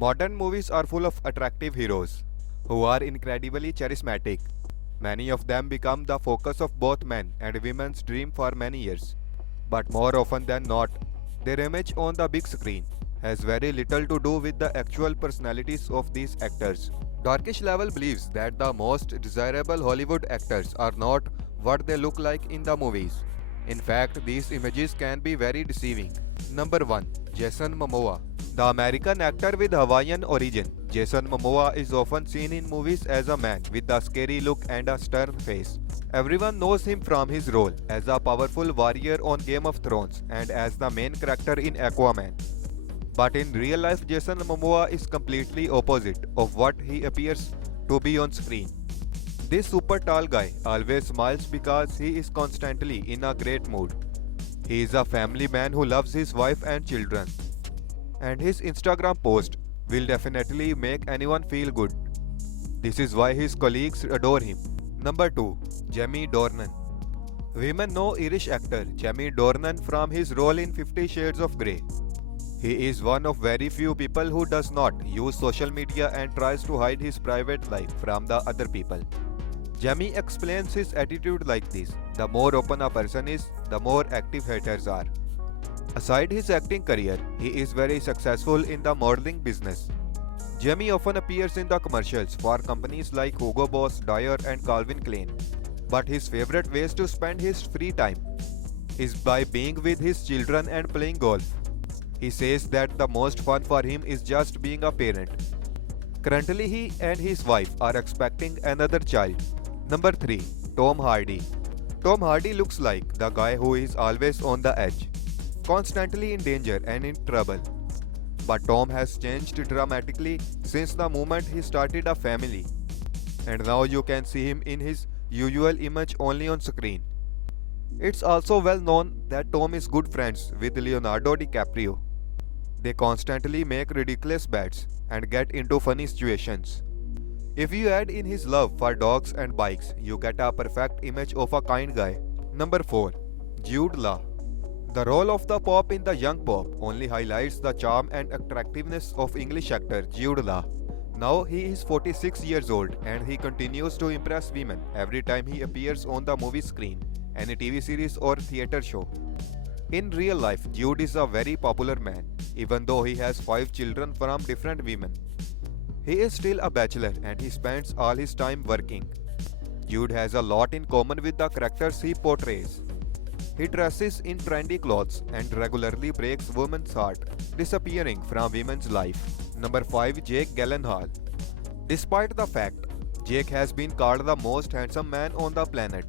Modern movies are full of attractive heroes who are incredibly charismatic. Many of them become the focus of both men and women's dream for many years. But more often than not, their image on the big screen has very little to do with the actual personalities of these actors. Darkish Level believes that the most desirable Hollywood actors are not what they look like in the movies. In fact, these images can be very deceiving. Number 1. Jason Momoa. The American actor with Hawaiian origin, Jason Momoa is often seen in movies as a man with a scary look and a stern face. Everyone knows him from his role as a powerful warrior on Game of Thrones and as the main character in Aquaman. But in real life, Jason Momoa is completely opposite of what he appears to be on screen. This super tall guy always smiles because he is constantly in a great mood. He is a family man who loves his wife and children, and his Instagram post will definitely make anyone feel good. This is why his colleagues adore him. Number 2. Jamie Dornan. Women know Irish actor Jamie Dornan from his role in 50 Shades of Grey. He is one of very few people who does not use social media and tries to hide his private life from the other people. Jamie explains his attitude like this: the more open a person is, the more active haters are. Aside his acting career, he is very successful in the modeling business. Jamie often appears in the commercials for companies like Hugo Boss, Dyer, and Calvin Klein. But his favorite ways to spend his free time is by being with his children and playing golf. He says that the most fun for him is just being a parent. Currently, he and his wife are expecting another child. Number 3. Tom Hardy. Tom Hardy looks like the guy who is always on the edge, constantly in danger and in trouble. But Tom has changed dramatically since the moment he started a family, and now you can see him in his usual image only on screen. It's also well known that Tom is good friends with Leonardo DiCaprio. They constantly make ridiculous bets and get into funny situations. If you add in his love for dogs and bikes, you get a perfect image of a kind guy. Number 4. Jude Law. The role of the Pope in The Young Pope only highlights the charm and attractiveness of English actor Jude Law. Now he is 46 years old and he continues to impress women every time he appears on the movie screen, any TV series or theater show. In real life, Jude is a very popular man, even though he has 5 children from different women. He is still a bachelor and he spends all his time working. Jude has a lot in common with the characters he portrays. He dresses in trendy clothes and regularly breaks women's heart, disappearing from women's life. Number 5. Jake Gyllenhaal. Despite the fact Jake has been called the most handsome man on the planet,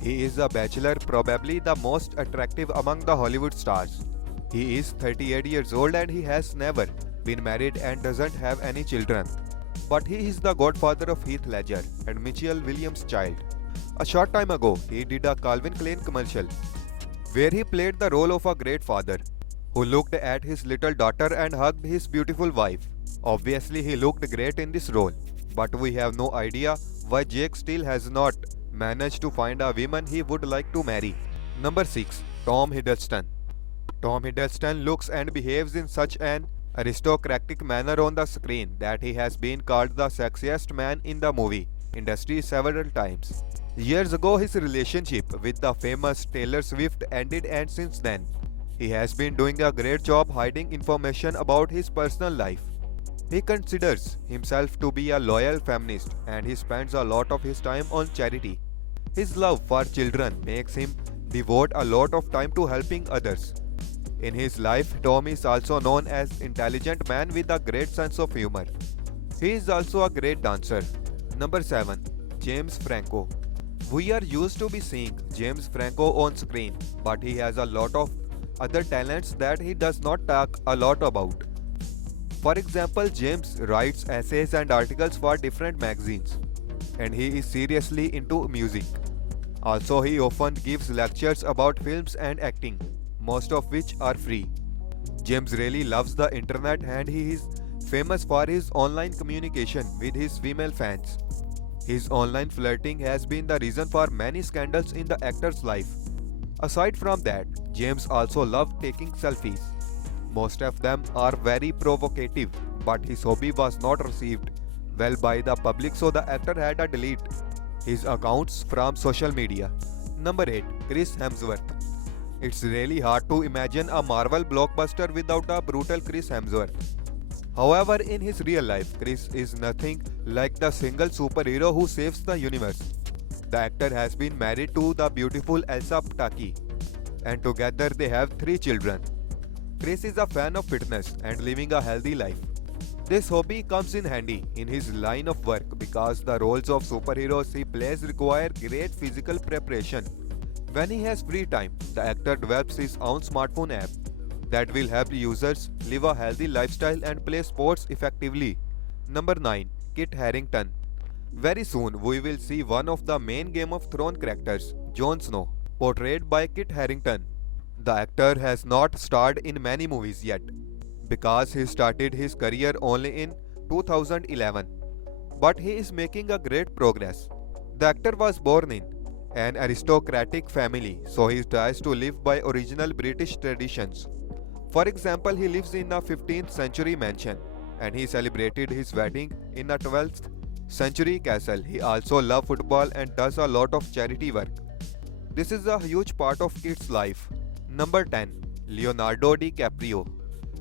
he is a bachelor, probably the most attractive among the Hollywood stars. He is 38 years old and he has never been married and doesn't have any children. But he is the godfather of Heath Ledger and Michelle Williams' child. A short time ago, he did a Calvin Klein commercial where he played the role of a great father who looked at his little daughter and hugged his beautiful wife. Obviously, he looked great in this role, but we have no idea why Jake still has not managed to find a woman he would like to marry. Number 6. Tom Hiddleston. Tom Hiddleston looks and behaves in such an aristocratic manner on the screen that he has been called the sexiest man in the movie industry several times. Years ago, his relationship with the famous Taylor Swift ended, and since then, he has been doing a great job hiding information about his personal life. He considers himself to be a loyal feminist and he spends a lot of his time on charity. His love for children makes him devote a lot of time to helping others. In his life, Tom is also known as intelligent man with a great sense of humor. He is also a great dancer. Number 7. James Franco. We are used to be seeing James Franco on screen, but he has a lot of other talents that he does not talk a lot about. For example, James writes essays and articles for different magazines, and he is seriously into music. Also, he often gives lectures about films and acting, most of which are free. James really loves the internet and he is famous for his online communication with his female fans. His online flirting has been the reason for many scandals in the actor's life. Aside from that, James also loved taking selfies. Most of them are very provocative, but his hobby was not received well by the public, so the actor had to delete his accounts from social media. Number 8. Chris Hemsworth. It's really hard to imagine a Marvel blockbuster without a brutal Chris Hemsworth. However, in his real life, Chris is nothing like the single superhero who saves the universe. The actor has been married to the beautiful Elsa Ptaki, and together they have 3 children. Chris is a fan of fitness and living a healthy life. This hobby comes in handy in his line of work because the roles of superheroes he plays require great physical preparation. When he has free time, the actor develops his own smartphone app that will help users live a healthy lifestyle and play sports effectively. Number 9. Kit Harington. Very soon we will see one of the main Game of Thrones characters, Jon Snow, portrayed by Kit Harington. The actor has not starred in many movies yet because he started his career only in 2011, but he is making a great progress. The actor was born in an aristocratic family, so he tries to live by original British traditions. For example, he lives in a 15th century mansion and he celebrated his wedding in a 12th century castle. He also loves football and does a lot of charity work. This is a huge part of Kit's life. Number 10. Leonardo DiCaprio.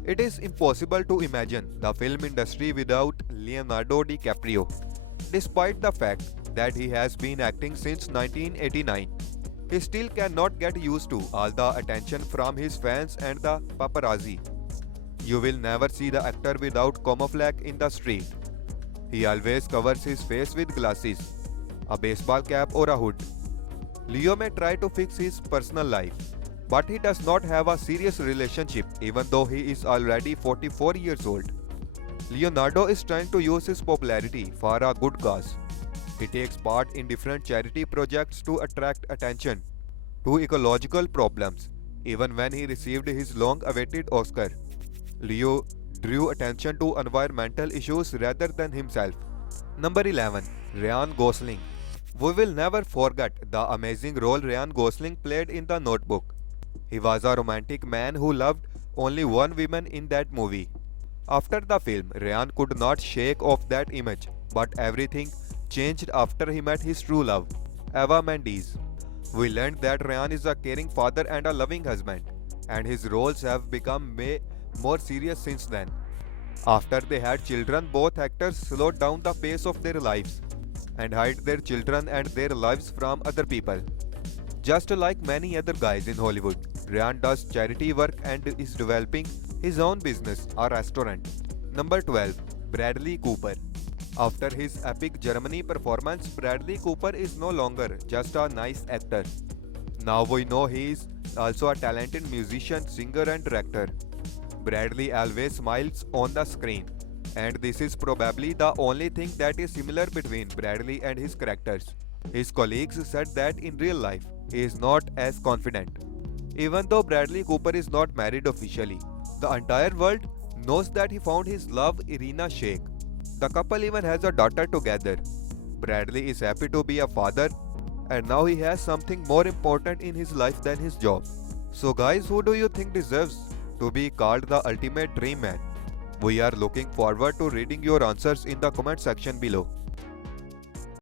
It is impossible to imagine the film industry without Leonardo DiCaprio, despite the fact that he has been acting since 1989. He still cannot get used to all the attention from his fans and the paparazzi. You will never see the actor without camouflage in the street. He always covers his face with glasses, a baseball cap or a hood. Leo may try to fix his personal life, but he does not have a serious relationship even though he is already 44 years old. Leonardo is trying to use his popularity for a good cause. He takes part in different charity projects to attract attention to ecological problems. Even when he received his long-awaited Oscar, Leo drew attention to environmental issues rather than himself. Number 11. Ryan Gosling. We will never forget the amazing role Ryan Gosling played in The Notebook. He was a romantic man who loved only one woman in that movie. After the film, Ryan could not shake off that image, but everything changed after he met his true love, Eva Mendes. We learned that Ryan is a caring father and a loving husband, and his roles have become more serious since then. After they had children, both actors slowed down the pace of their lives and hide their children and their lives from other people. Just like many other guys in Hollywood, Ryan does charity work and is developing his own business, a restaurant. Number 12. Bradley Cooper. After his epic Germany performance, Bradley Cooper is no longer just a nice actor. Now we know he is also a talented musician, singer and director. Bradley always smiles on the screen, and this is probably the only thing that is similar between Bradley and his characters. His colleagues said that in real life, he is not as confident. Even though Bradley Cooper is not married officially, the entire world knows that he found his love, Irina Shayk. The couple even has a daughter together. Bradley is happy to be a father, and now he has something more important in his life than his job. So guys, who do you think deserves to be called the ultimate dream man? We are looking forward to reading your answers in the comment section below.